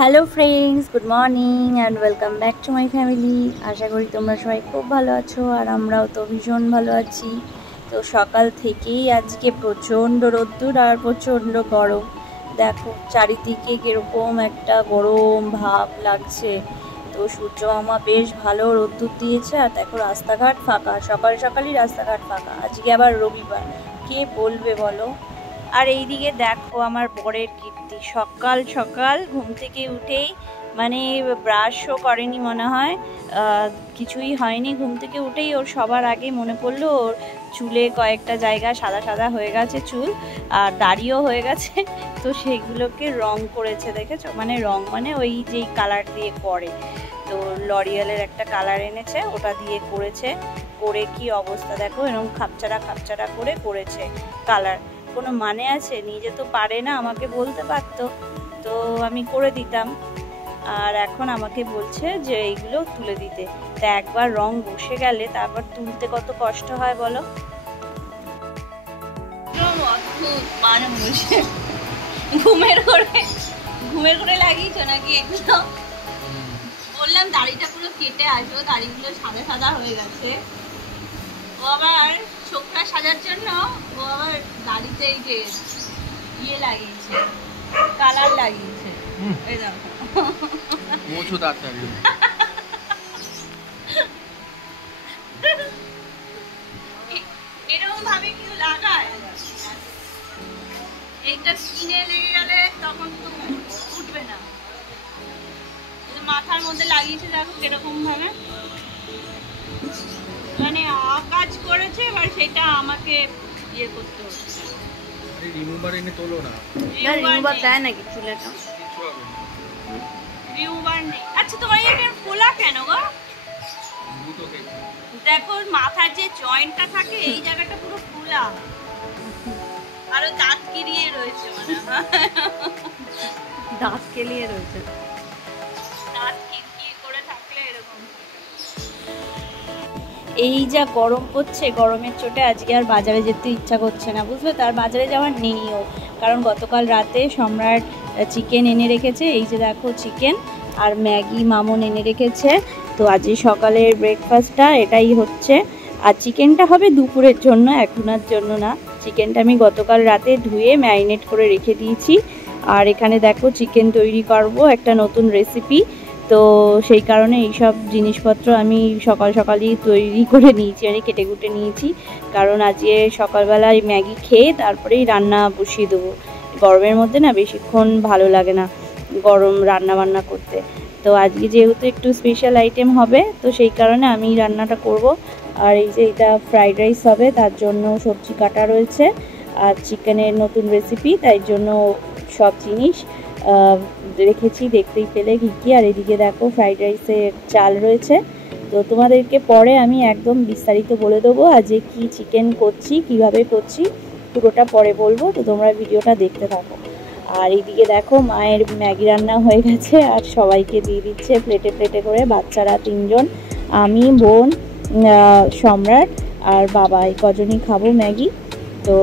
Hello friends, good morning and welcome back to my family. আশা করি তোমরা সবাই খুব ভালো আছো, আর আমরাও তো ভীষণ ভালো আছি। তো সকাল থেকেই আজকে প্রচণ্ড রোদ্দুর আর প্রচণ্ড গরম। দেখো চারিদিকে কীরকম একটা গরম ভাব লাগছে। তো সূর্য মামা বেশ ভালো রোদ্দুর দিয়েছে, আর দেখো রাস্তাঘাট ফাঁকা, সকাল সকালই রাস্তাঘাট ফাঁকা। আজকে আবার রবিবার, কে বলবে বলো। আর এইদিকে দেখো আমার বরের কীর্তি, সকাল সকাল ঘুম থেকে উঠেই মানে ব্রাশও করেনি মনে হয়, কিছুই হয়নি, ঘুম থেকে উঠেই ওর সবার আগে মনে পড়লো ওর চুলে কয়েকটা জায়গা সাদা সাদা হয়ে গেছে চুল, আর দাড়িও হয়ে গেছে। তো সেগুলোকে রং করেছে, দেখেছো? মানে রং মানে ওই যেই কালার দিয়ে করে, তো লরিয়ালের একটা কালার এনেছে, ওটা দিয়ে করেছে। করে কি অবস্থা দেখো, এরকম খাপচারা খাপচারা করে করেছে কালার। কোনো মানে আছে? নিজে তো পারে না, আমাকে বলতে পারতো, তো আমি করে দিতাম। আর এখন আমাকে বলছে যে এইগুলো তুলে দিতে। তা একবার রং বসে গেলে তারপর তুলতে কত কষ্ট হয় বলো। মানে বসে ঘুমের করে লাগিয়েছো নাকি এগুলো? বললাম দাড়িটা পুরো কেটে আসবো, দাড়িগুলো সাদা সাদা হয়ে গেছে। ও আবার ছোকরা সাজার জন্য ও আবার দাড়িতে এই যে ইয়ে লাগিয়েছে, কালার লাগিয়েছে। এই দেখো মোছো তাড়াতাড়ি এরকম ভাবে কেউ লাগায়? এইটা স্কিনে লেগে গেলে তখন তো উঠবে না। মাথার মধ্যে লাগিয়েছে দেখো কিরকম ভাবে, মানে কাজ করেছে। এবার সেটা আমাকে ইয়ে করতে হচ্ছে। আরে রিমুভার এনে তোলো না। রিমুভার দেয় নাকি চুলেটা? কিছু হবে না, রিমুভার নেই। আচ্ছা তোমার এটা খোলা কেন গো? দেখো মাথার যে জয়েন্টটা থাকে এই জায়গাটা পুরো খোলা, আরো দাঁত কেলিয়ে রয়েছে, মানে দাঁত কেলিয়ে রয়েছে। দাঁত কিরকির করে থাকলে এরকম। এই যা গরম পড়ছে, গরমের চোটে আজকে আর বাজারে যেতে ইচ্ছা করছে না, বুঝলে? তার বাজারে যাওয়ার নেইও, কারণ গতকাল রাতে সম্রাট চিকেন এনে রেখেছে। এই যে দেখো চিকেন আর ম্যাগি মামন এনে রেখেছে। তো আজকে সকালের ব্রেকফাস্টটা এটাই হচ্ছে। আর চিকেনটা হবে দুপুরের জন্য, এখনার জন্য না। চিকেনটা আমি গতকাল রাতে ধুয়ে ম্যারিনেট করে রেখে দিয়েছি। আর এখানে দেখো চিকেন তৈরি করব, একটা নতুন রেসিপি। তো সেই কারণে এইসব জিনিসপত্র আমি সকাল সকালই তৈরি করে নিয়েছি, মানে কেটে কুটে নিয়েছি। কারণ আজকে সকালবেলায় ম্যাগি খেয়ে তারপরেই রান্না বসিয়ে দেবো। গরমের মধ্যে না বেশিক্ষণ ভালো লাগে না গরম রান্না বান্না করতে। তো আজকে যেহেতু একটু স্পেশাল আইটেম হবে, তো সেই কারণে আমি রান্নাটা করব। আর এই যে এটা ফ্রাইড রাইস হবে, তার জন্য সবজি কাটা রয়েছে। আর চিকেনের নতুন রেসিপি, তাই জন্য সব জিনিস রেখেছি, দেখতেই পেলে কী কী। আর এদিকে দেখো ফ্রাইড রাইসের চাল রয়েছে। তো তোমাদেরকে পরে আমি একদম বিস্তারিত বলে দেবো আজকে কি চিকেন করছি, কিভাবে করছি, পুরোটা পরে বলবো। তো তোমরা ভিডিওটা দেখতে থাকো। আর এইদিকে দেখো মায়ের ম্যাগি রান্না হয়ে গেছে, আর সবাইকে দিয়ে দিচ্ছে প্লেটে প্লেটে করে। বাচ্চারা 3 জন, আমি, বোন, সম্রাট আর বাবা, এই কজনই খাবো ম্যাগি। তো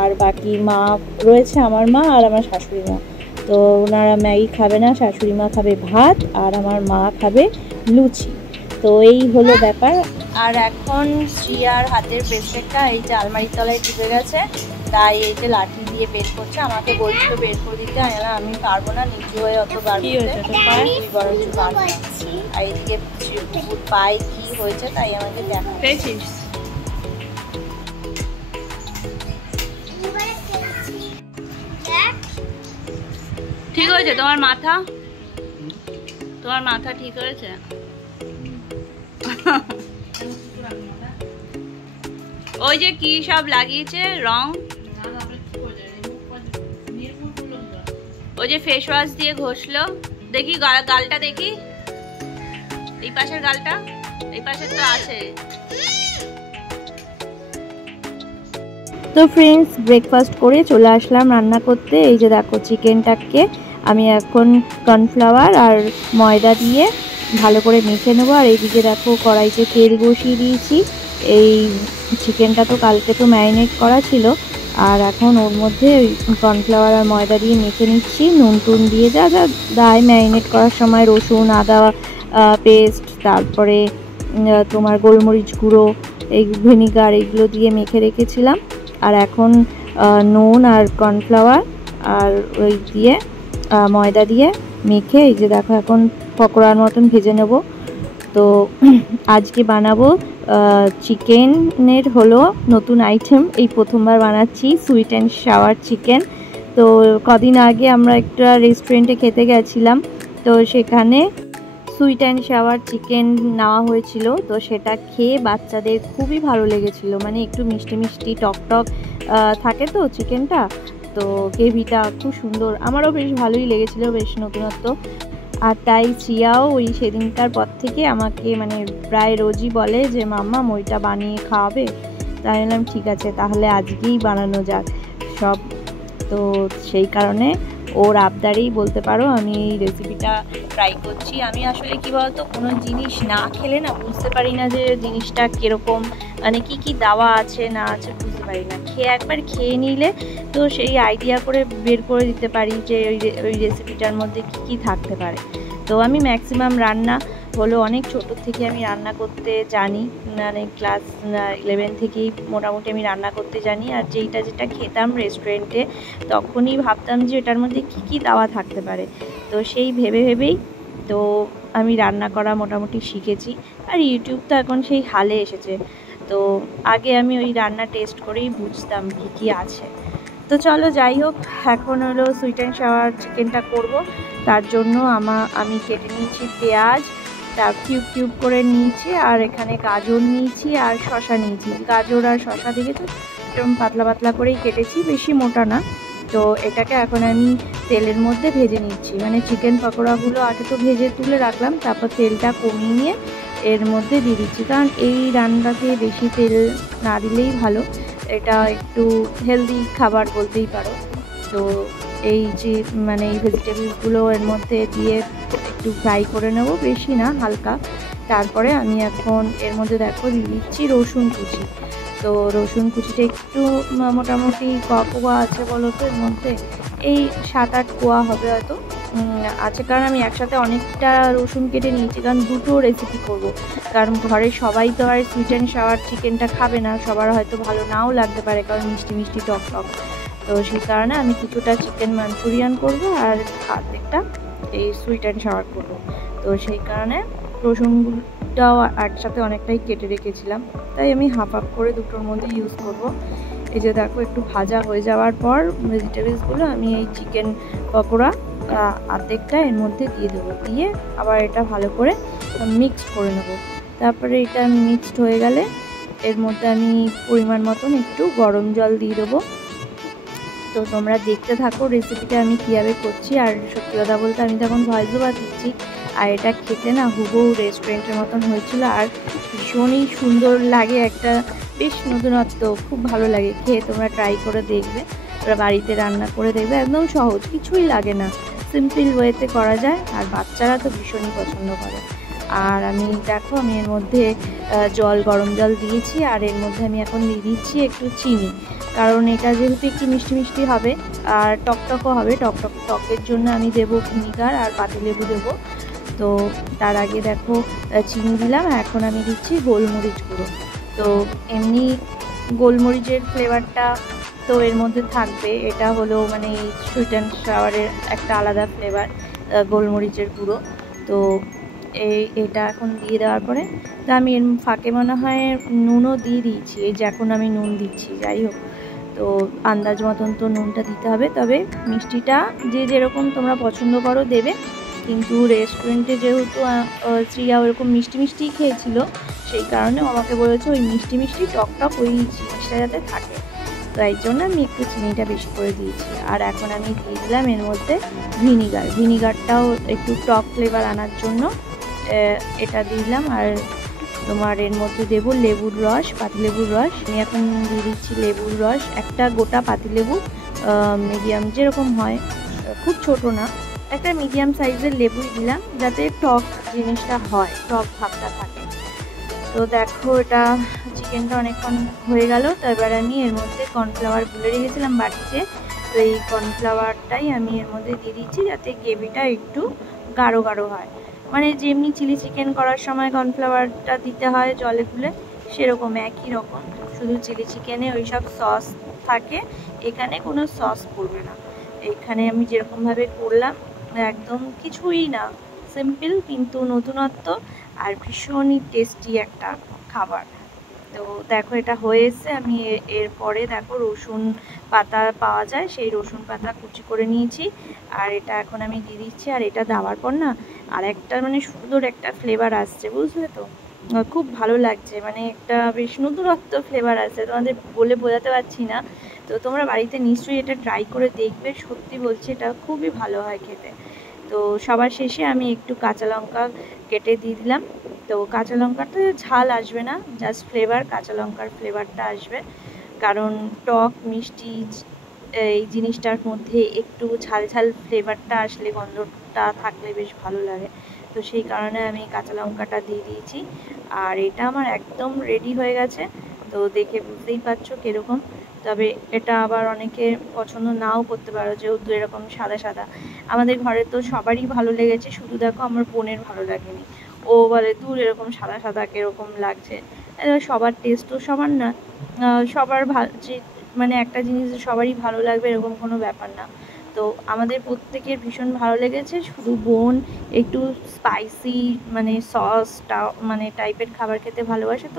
আর বাকি মা রয়েছে, আমার মা আর আমার শাশুড়ি মা। তো ওনারা ম্যাগি খাবে না, শাশুড়ি মা খাবে ভাত, আর আমার মা খাবে লুচি। তো এই হলো ব্যাপার। আর এখন শ্রিয়ার হাতের ব্রেসলেটটা এই যে আলমারির তলায় ঢুকে গেছে, তাই এই যে লাঠি দিয়ে বের করছে। আমাকে বলছিল বের করে দিতে, আমি পারবো না, নিচু হয়ে অত বার করতে, বরঞ্চ বার না। আর এইদিকে পায়ে কি হয়েছে তাই আমাকে দেখা। ঠিক হয়েছে তোমার মাথা? তোমার মাথা ঠিক হয়েছে? ওই যে কি সব লাগিয়েছে রং, ওই যে ফেস ওয়াশ দিয়ে ঘষলো। দেখি গালটা দেখি, এই পাশের গালটা, এই পাশের তো আছে। তো ফ্রেন্ডস, ব্রেকফাস্ট করে চলে আসলাম রান্না করতে। এই যে দেখো চিকেনটাকে আমি এখন কর্নফ্লাওয়ার আর ময়দা দিয়ে ভালো করে মেখে নেবো। আর এইদিকে দেখো কড়াইতে তেল বসিয়ে দিয়েছি। এই চিকেনটা তো কালকে তো ম্যারিনেট করা ছিল, আর এখন ওর মধ্যে ওই কর্নফ্লাওয়ার আর ময়দা দিয়ে মেখে নিচ্ছি, নুন টুন দিয়ে যা যা দেয় ম্যারিনেট করার সময়, রসুন আদা পেস্ট, তারপরে তোমার গোলমরিচ গুঁড়ো, এই ভিনিগার, এগুলো দিয়ে মেখে রেখেছিলাম। আর এখন নুন আর কর্নফ্লাওয়ার আর ওই দিয়ে ময়দা দিয়ে মেখে এই যে দেখো এখন পকোড়ার মতন ভেজে নেব। তো আজকে বানাবো চিকেনের হলো নতুন আইটেম, এই প্রথমবার বানাচ্ছি সুইট অ্যান্ড সাওয়ার চিকেন। তো কদিন আগে আমরা একটা রেস্টুরেন্টে খেতে গেছিলাম, তো সেখানে সুইট অ্যান্ড সাওয়ার চিকেন নেওয়া হয়েছিল। তো সেটা খেয়ে বাচ্চাদের খুবই ভালো লেগেছিল, মানে একটু মিষ্টি মিষ্টি টক টক থাকে তো চিকেনটা, তো গ্রেভিটা খুব সুন্দর, আমারও বেশ ভালোই লেগেছিলো, বেশ নতুনত্ব। আর তাই শ্রিয়াও ওই সেদিনকার পর থেকে আমাকে মানে প্রায় রোজই বলে যে মাম্মা ওইটা বানিয়ে খাওয়াবে। তাই বললাম ঠিক আছে, তাহলে আজকেই বানানো যাক সব। তো সেই কারণে ওর আবদারেই বলতে পারো আমি এই রেসিপিটা ট্রাই করছি। আমি আসলে কী বলতো, কোনো জিনিস না খেলে না বুঝতে পারি না যে জিনিসটা কীরকম, মানে কি কি দেওয়া আছে না আছে বুঝতে পারি না। একবার খেয়ে নিলে তো সেই আইডিয়া করে বের করে দিতে পারি যে ওই রেসিপিটার মধ্যে কি কি থাকতে পারে। তো আমি ম্যাক্সিমাম রান্না হলো অনেক ছোটো থেকে আমি রান্না করতে জানি, মানে ক্লাস 11 থেকেই মোটামুটি আমি রান্না করতে জানি। আর যেটা খেতাম রেস্টুরেন্টে তখনই ভাবতাম যে এটার মধ্যে কি কি দেওয়া থাকতে পারে, তো সেই ভেবেই তো আমি রান্না করা মোটামুটি শিখেছি। আর ইউটিউব তো এখন সেই হালে এসেছে, তো আগে আমি ওই রান্না টেস্ট করেই বুঝতাম কি কি আছে। তো চলো যাই হোক, এখন হলো সুইট অ্যান্ড সাওয়ার চিকেনটা করব। তার জন্য আমি কেটে নিয়েছি পেঁয়াজ, তার কিউব করে নিয়েছি, আর এখানে গাজর নিয়েছি আর শসা নিয়েছি। গাজর আর শসা দিকে তো এরকম পাতলা পাতলা করেই কেটেছি, বেশি মোটা না। তো এটাকে এখন আমি তেলের মধ্যে ভেজে নিচ্ছি, মানে চিকেন পকোড়াগুলো আগে তো ভেজে তুলে রাখলাম, তারপর তেলটা কমিয়ে নিয়ে এর মধ্যে দিয়ে দিচ্ছি, কারণ এই রান্নাতে বেশি তেল না দিলেই ভালো, এটা একটু হেলদি খাবার বলতেই পারো। তো এই যে মানে এই ভেজিটেবলসগুলো এর মধ্যে দিয়ে একটু ফ্রাই করে নেব, বেশি না হালকা। তারপরে আমি এখন এর মধ্যে দেখো দিয়ে দিচ্ছি রসুন কুচি। তো রসুন কুচিটা একটু মোটামুটি কোয়া আছে বলো তো, এর মধ্যে এই 7-8 কোয়া হবে হয়তো আছে, কারণ আমি একসাথে অনেকটা রসুন কেটে নিয়েছি, কারণ দুটো রেসিপি করব। কারণ ঘরে সবাই তো আর সুইট অ্যান্ড সাওয়ার চিকেনটা খাবে না, সবার হয়তো ভালো নাও লাগতে পারে, কারণ মিষ্টি মিষ্টি টক টক। তো সেই কারণে আমি কিছুটা চিকেন মাঞ্চুরিয়ান করব আর অর্ধেকটা এই সুইট অ্যান্ড সাওয়ার করব। তো সেই কারণে রসুনটাও একসাথে অনেকটাই কেটে রেখেছিলাম, তাই আমি হাফ করে দুটোর মধ্যে ইউজ করব। এই যে দেখো একটু ভাজা হয়ে যাওয়ার পর ভেজিটেবলসগুলো আমি এই চিকেন পকোড়া অর্ধেকটা এর মধ্যে দিয়ে দেবো, দিয়ে আবার এটা ভালো করে মিক্স করে নেব। তারপরে এটা মিক্সড হয়ে গেলে এর মধ্যে আমি পরিমাণ মতন একটু গরম জল দিয়ে দেবো। তো তোমরা দেখতে থাকো রেসিপিটা আমি কীভাবে করছি। আর সত্যি কথা বলতে আমি তখন ভয়েস ওভার দিচ্ছি, আর এটা খেতে না হুবহু রেস্টুরেন্টের মতন হয়েছিল, আর ভীষণই সুন্দর লাগে, একটা বেশ নতুনত্ব, খুব ভালো লাগে খেয়ে। তোমরা ট্রাই করে দেখবে, তোমরা বাড়িতে রান্না করে দেখবে, একদম সহজ, কিছুই লাগে না, সিম্পল ওয়েতে করা যায়, আর বাচ্চারা তো ভীষণই পছন্দ করে। আর আমি দেখো আমি এর মধ্যে গরম জল দিয়েছি, আর এর মধ্যে আমি এখন দিয়ে দিচ্ছি একটু চিনি, কারণ এটা যেহেতু একটু মিষ্টি মিষ্টি হবে আর টকটকও হবে, টকের জন্য আমি দেবো ভিনিগার আর পাতিলেবু দেবো। তো তার আগে দেখো চিনি দিলাম, এখন আমি দিচ্ছি গোলমরিচ গুঁড়ো। তো এমনি গোলমরিচের ফ্লেভারটা তো এর মধ্যে থাকবে, এটা হলো মানে সুইট অ্যান্ড সাওয়ারের একটা আলাদা ফ্লেভার গোলমরিচের গুঁড়ো। তো এটা এখন দিয়ে দেওয়ার পরে তো আমি এর ফাঁকে মনে হয় নুনও দিয়ে দিয়েছি, এই যে এখন আমি নুন দিচ্ছি। যাই হোক, তো আন্দাজ মতন তো নুনটা দিতে হবে, তবে মিষ্টিটা যে যেরকম তোমরা পছন্দ করো দেবে। কিন্তু রেস্টুরেন্টে যেহেতু শ্রিয়া ওরকম মিষ্টি মিষ্টিই খেয়েছিল, সেই কারণে আমাকে বলেছে ওই মিষ্টি মিষ্টি টক ওই জিনিসটা যাতে থাকে, তো এই জন্য আমি একটু চিনিটা বেশি করে দিয়েছি। আর এখন আমি দিয়ে দিলাম এর মধ্যে ভিনিগারটাও একটু টক ফ্লেভার আনার জন্য এটা দিলাম। আর তোমার এর মধ্যে দেবো লেবুর রস, পাতিলেবুর রস। আমি এখন দিয়ে দিচ্ছি লেবুর রস, একটা গোটা পাতিলেবু, মিডিয়াম যেরকম হয়, খুব ছোট না, একটা মিডিয়াম সাইজের লেবুই দিলাম, যাতে টক জিনিসটা হয়, টক ভাবটা থাকে। তো দেখো এটা চিকেনটা অনেকক্ষণ হয়ে গেল। তো এবার আমি এর মধ্যে কর্নফ্লাওয়ার গুলে রেখেছিলাম বাটিতে, তো এই কর্নফ্লাওয়ারটাই আমি এর মধ্যে দিয়ে দিচ্ছি যাতে গ্রেভিটা একটু গাঢ় গাঢ় হয়। মানে যেমনি চিলি চিকেন করার সময় কর্নফ্লাওয়ারটা দিতে হয় জলে গুলে, সেরকম একই রকম, শুধু চিলি চিকেনে ওই সব সস থাকে, এখানে কোনো সস পড়বে না। এখানে আমি যেরকমভাবে করলাম একদম কিছুই না, সিম্পল কিন্তু নতুনত্ব আর ভীষণই টেস্টি একটা খাবার। তো দেখো এটা হয়ে এসছে। আমি এরপরে দেখো রসুন পাতা পাওয়া যায়, সেই রসুন পাতা কুচি করে নিয়েছি, আর এটা এখন আমি দিয়ে দিচ্ছি। আর এটা দেওয়ার পর না আর একটা মানে সুন্দর একটা ফ্লেভার আসছে, বুঝলে তো, খুব ভালো লাগছে, মানে একটা বেশ নতুনত্ব ফ্লেভার আছে, তোমাদের বলে বোঝাতে পারছি না। তো তোমরা বাড়িতে নিশ্চয়ই এটা ট্রাই করে দেখবে, সত্যি বলছি এটা খুবই ভালো হয় খেতে। তো সবার শেষে আমি একটু কাঁচা লঙ্কা কেটে দিয়ে দিলাম। তো কাঁচা লঙ্কাটা ঝাল আসবে না, জাস্ট ফ্লেভার, কাঁচা লঙ্কার ফ্লেভারটা আসবে, কারণ টক মিষ্টি এই জিনিসটার মধ্যে একটু ঝাল ঝাল ফ্লেভারটা আসলে, গন্ধটা থাকলে বেশ ভালো লাগে। তো সেই কারণে আমি কাঁচা লঙ্কাটা দিয়ে দিয়েছি। আর এটা আমার একদম রেডি হয়ে গেছে, তো দেখে বুঝতেই পারছো কীরকম। তবে এটা আবার অনেকে পছন্দ নাও করতে পারো, যেহেতু এরকম সাদা সাদা। আমাদের ঘরে তো সবারই ভালো লেগেছে, শুধু দেখো আমার বোনের ভালো লাগেনি, ও বলে দূর এরকম সাদা সাদা কীরকম লাগছে। সবার টেস্টও সবার না, সবার মানে একটা জিনিস সবারই ভালো লাগবে এরকম কোনো ব্যাপার না। তো আমাদের প্রত্যেকের ভীষণ ভালো লেগেছে, শুধু বোন একটু স্পাইসি মানে সসটা মানে টাইপের খাবার খেতে ভালোবাসে,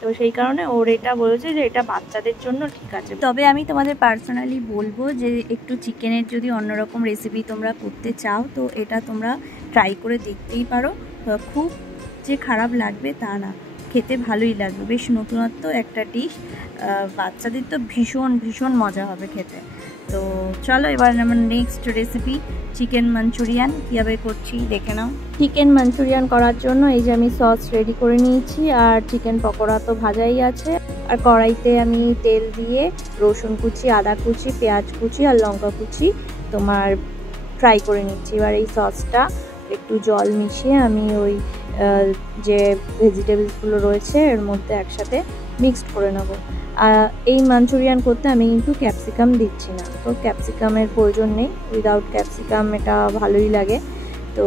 তো সেই কারণে ওর এটা বলেছে যে এটা বাচ্চাদের জন্য ঠিক আছে। তবে আমি তোমাদের পার্সোনালি বলবো যে একটু চিকেনের যদি অন্যরকম রেসিপি তোমরা করতে চাও, তো এটা তোমরা ট্রাই করে দেখতেই পারো, খুব যে খারাপ লাগবে তা না, খেতে ভালোই লাগবে, বেশ নতুনত্ব একটা ডিশ, বাচ্চাদের তো ভীষণ ভীষণ মজা হবে খেতে। তো চলো এবার আমার নেক্সট রেসিপি চিকেন মাঞ্চুরিয়ান কীভাবে করছি দেখে নাও। চিকেন মাঞ্চুরিয়ান করার জন্য এই যে আমি সস রেডি করে নিয়েছি, আর চিকেন পকোড়া তো ভাজাই আছে, আর কড়াইতে আমি তেল দিয়ে রসুন কুচি, আদা কুচি, পেঁয়াজ কুচি আর লঙ্কা কুচি তোমার ফ্রাই করে নিচ্ছি। এবার এই সসটা একটু জল মিশিয়ে আমি ওই যে ভেজিটেবলসগুলো রয়েছে এর মধ্যে একসাথে মিক্সড করে নেবো। এই মাঞ্চুরিয়ান করতে আমি কিন্তু ক্যাপসিকাম দিচ্ছি না, তো ক্যাপসিকামের প্রয়োজন নেই, উইদাউট ক্যাপসিকাম এটা ভালোই লাগে। তো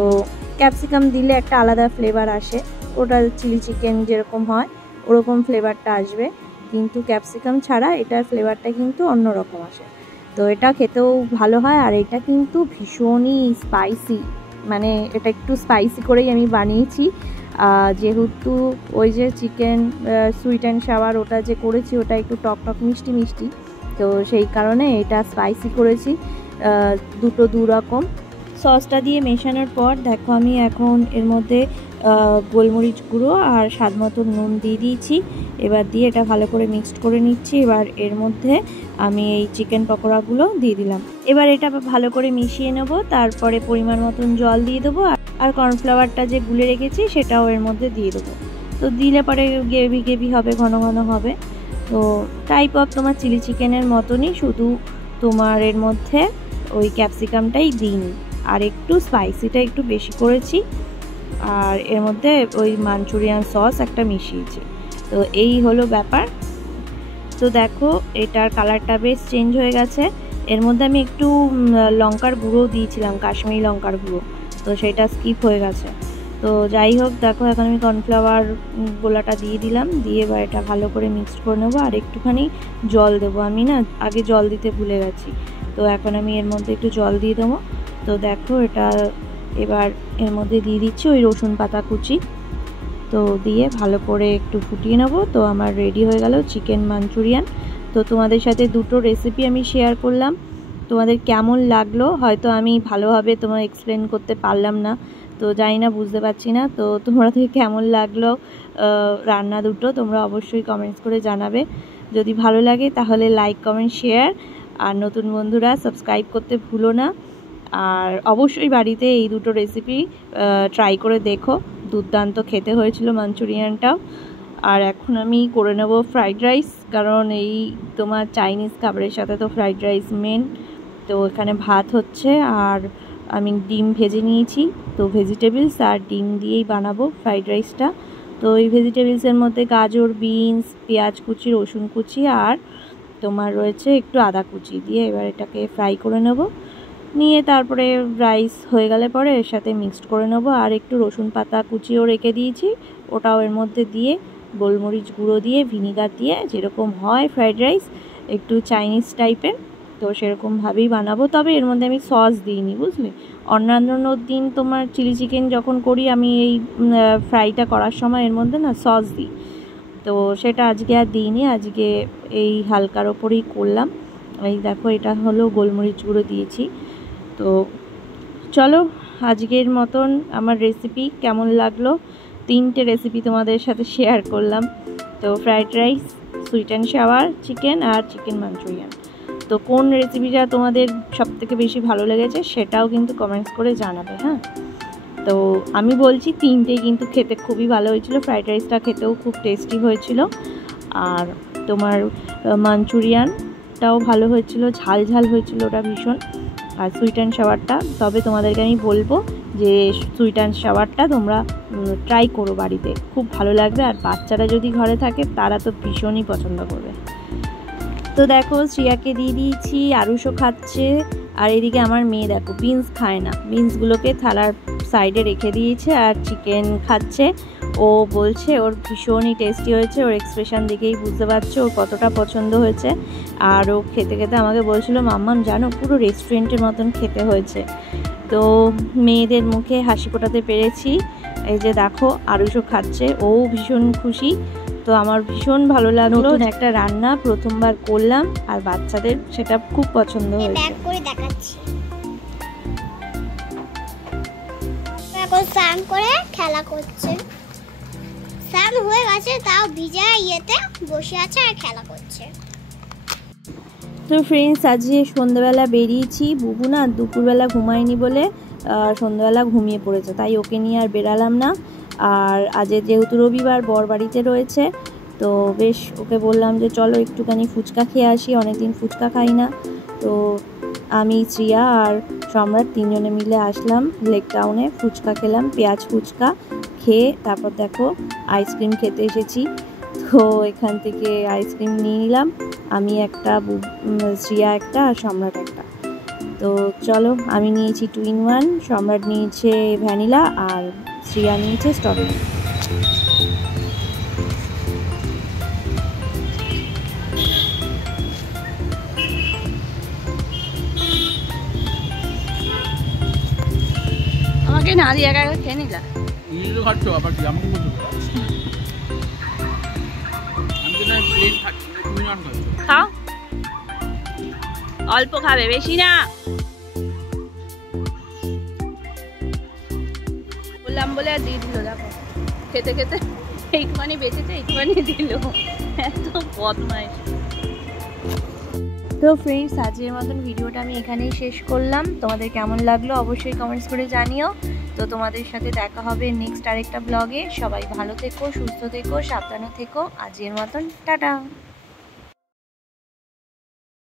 ক্যাপসিকাম দিলে একটা আলাদা ফ্লেভার আসে, ওটা চিলি চিকেন যেরকম হয় ওরকম ফ্লেভারটা আসবে, কিন্তু ক্যাপসিকাম ছাড়া এটার ফ্লেভারটা কিন্তু অন্যরকম আসে। তো এটা খেতেও ভালো হয়, আর এটা কিন্তু ভীষণই স্পাইসি, মানে এটা একটু স্পাইসি করেই আমি বানিয়েছি, যেহেতু ওই যে চিকেন সুইট অ্যান্ড সাওয়ার ওটা যে করেছি ওটা একটু টক টক মিষ্টি মিষ্টি, তো সেই কারণে এটা স্পাইসি করেছি, দুটো দু রকম। সসটা দিয়ে মেশানোর পর দেখো আমি এখন এর মধ্যে গোলমরিচ গুঁড়ো আর স্বাদ মতো নুন দিয়ে দিয়েছি। এবার দিয়ে এটা ভালো করে মিক্সড করে নিচ্ছি। এবার এর মধ্যে আমি এই চিকেন পকোড়াগুলো দিয়ে দিলাম। এবার এটা ভালো করে মিশিয়ে নেব, তারপরে পরিমাণ মতন জল দিয়ে দেবো, আর কর্নফ্লাওয়ারটা যে গুলে রেখেছি সেটাও এর মধ্যে দিয়ে দেবো। তো দিলে পরে গ্রেভি গ্রেভি হবে, ঘন ঘন হবে। তো টাইপ অফ তোমার চিলি চিকেনের মতনই, শুধু তোমার এর মধ্যে ওই ক্যাপসিকামটাই দিইনি, আর একটু স্পাইসিটা একটু বেশি করেছি, আর এর মধ্যে ওই মাঞ্চুরিয়ান সস একটা মিশিয়েছি। তো এই হলো ব্যাপার। তো দেখো এটার কালারটা বেশ চেঞ্জ হয়ে গেছে। এর মধ্যে আমি একটু লঙ্কার গুঁড়ো দিয়েছিলাম, কাশ্মীরি লঙ্কার গুঁড়ো, তো সেটা স্কিপ হয়ে গেছে। তো যাই হোক দেখো এখন আমি কর্নফ্লাওয়ার গোলাটা দিয়ে দিলাম, দিয়ে এবার এটা ভালো করে মিক্সড করে নেবো, আর একটুখানি জল দেবো। আমি না আগে জল দিতে ভুলে গেছি, তো এখন আমি এর মধ্যে একটু জল দিয়ে দেবো। তো দেখো এটা এবার এর মধ্যে দিয়ে দিচ্ছি ওই রসুন পাতা কুচি, তো দিয়ে ভালো করে একটু ফুটিয়ে নেবো। তো আমার রেডি হয়ে গেল চিকেন মাঞ্চুরিয়ান। তো তোমাদের সাথে দুটো রেসিপি আমি শেয়ার করলাম, তোমাদের কেমন লাগলো হয়তো আমি ভালোভাবে তোমার এক্সপ্লেন করতে পারলাম না, তো জানি না, বুঝতে পারছি না। তো তোমরা থেকে কেমন লাগলো রান্না দুটো তোমরা অবশ্যই কমেন্টস করে জানাবে। যদি ভালো লাগে তাহলে লাইক কমেন্ট শেয়ার, আর নতুন বন্ধুরা সাবস্ক্রাইব করতে ভুলো না। আর অবশ্যই বাড়িতে এই দুটো রেসিপি ট্রাই করে দেখো, দুর্দান্ত খেতে হয়েছিল মাঞ্চুরিয়ানটাও। আর এখন আমি করে নেব ফ্রাইড রাইস, কারণ এই তোমার চাইনিজ খাবারের সাথে তো ফ্রাইড রাইস মেন। তো এখানে ভাত হচ্ছে, আর আমি ডিম ভেজে নিয়েছি, তো ভেজিটেবলস আর ডিম দিয়েই বানাবো ফ্রাইড রাইসটা। তো এই ভেজিটেবলসের মধ্যে গাজর, বিনস, পেঁয়াজ কুচি, রসুন কুচি আর তোমার রয়েছে একটু আদা কুচি দিয়ে এবার এটাকে ফ্রাই করে নেব। নিয়ে তারপরে রাইস হয়ে গেলে পরে এর সাথে মিক্সড করে নেব। আর একটু রসুন পাতা কুচিও রেখে দিয়েছি, ওটাও এর মধ্যে দিয়ে গোলমরিচ গুঁড়ো দিয়ে ভিনিগার দিয়ে যেরকম হয় ফ্রাইড রাইস একটু চাইনিজ টাইপের, তো সেরকমভাবেই বানাবো। তবে এর মধ্যে আমি সস দিইনি, বুঝলি। অন্যান্য দিন তোমার চিলি চিকেন যখন করি আমি এই ফ্রাইটা করার সময় এর মধ্যে না সস দিই, তো সেটা আজকে আর দিইনি, আজকে এই হালকার ওপরেই করলাম। এই দেখো এটা হলো গোলমরিচ গুঁড়ো দিয়েছি। তো চলো আজকের মতন আমার রেসিপি কেমন লাগলো, 3টে রেসিপি তোমাদের সাথে শেয়ার করলাম। তো fried rice, sweet and sour chicken আর চিকেন মাঞ্চুরিয়ান। তো কোন রেসিপিটা তোমাদের সবথেকে বেশি ভালো লেগেছে সেটাও কিন্তু কমেন্টস করে জানাবে, হ্যাঁ। তো আমি বলছি 3টেই কিন্তু খেতে খুবই ভালো হয়েছিল। ফ্রাইড রাইসটা খেতেও খুব টেস্টি হয়েছিল, আর তোমার মাঞ্চুরিয়ানটাও ভালো হয়েছিল, ঝাল ঝাল হয়েছিল ওটা ভীষণ। আর সুইট অ্যান্ড সাওয়ারটা, তবে তোমাদেরকে আমি বলবো যে সুইট অ্যান্ড সাওয়ারটা তোমরা ট্রাই করো বাড়িতে, খুব ভালো লাগবে। আর বাচ্চারা যদি ঘরে থাকে তারা তো ভীষণই পছন্দ করবে। তো দেখো শ্রিয়াকে দিয়ে দিয়েছি, আরুষও খাচ্ছে। আর এদিকে আমার মেয়ে দেখো বিনস খায় না, বিনসগুলোকে থালার সাইডে রেখে দিয়েছে আর চিকেন খাচ্ছে। ও বলছে ওর ভীষণই টেস্টি হয়েছে, ওর এক্সপ্রেশন দেখেই বুঝতে পারছো ওর কতটা পছন্দ হয়েছে। আর ও খেতে খেতে আমাকে বলছিল মাম্মাম জানো পুরো রেস্টুরেন্টের মতন খেতে হয়েছে। তো মেয়েদের মুখে হাসি ফোটাতে পেরেছি। এই যে দেখো আরুষও খাচ্ছে, ও ভীষণ খুশি। তো আমার ভীষণ ভালো লাগলো, নতুন একটা রান্না প্রথমবার করলাম আর বাচ্চাদের সেটা খুব পছন্দ হয়েছে। এখন স্নান করে খেলা করছে, স্নান হয়ে গেছে তাও ভিজা ইয়েতে বসে আছে আর খেলা করছে। তো ফ্রেন্ডস আজকে সন্ধ্যাবেলা বেরিয়েছি, বুবু না দুপুরবেলা ঘুমায়নি বলে সন্ধ্যাবেলা ঘুমিয়ে পড়েছে, তাই ওকে নিয়ে আর বেরালাম না। আর আজ যেহেতু রবিবার বর বাড়িতে রয়েছে, তো বেশ ওকে বললাম যে চলো একটুখানি ফুচকা খেয়ে আসি, অনেকদিন ফুচকা খাই না। তো আমি, শ্রিয়া আর সম্রাট 3জনে মিলে আসলাম লেক টাউনে, ফুচকা খেলাম, পেঁয়াজ ফুচকা খেয়ে তারপর দেখো আইসক্রিম খেতে এসেছি। তো এখান থেকে আইসক্রিম নিয়ে নিলাম, আমি একটা, শ্রিয়া একটা আর সম্রাট একটা। তো চলো আমি নিয়েছি 2 in 1, সম্রাট নিয়েছে ভ্যানিলা আর শ্রিয়া নিয়েছে স্ট্রবেরি। আমাকে না দিয়ে একা একা খেয়ে নিলা, নিজে খাচ্ছ আবার কি আমাকে বলছো? আমি তো না প্লেন খাচ্ছি, তুমি না খাচ্ছ। খাও, অল্প খাবে, বেশি না। বললাম বলে আর দিয়ে দিল, দেখো খেতে খেতে একটুখানি বেঁচেছে, একটুখানি দিল, এত বদমাইশ। তো ফ্রেন্ডস আজকের মতন ভিডিওটা আমি এখানেই শেষ করলাম। তোমাদের কেমন লাগলো অবশ্যই কমেন্টস করে জানিও। তো তোমাদের সাথে দেখা হবে নেক্সট আরেকটা ব্লগে। সবাই ভালো থেকো, সুস্থ থেকো, সাবধানে থেকো। আজকের মতন টাটা।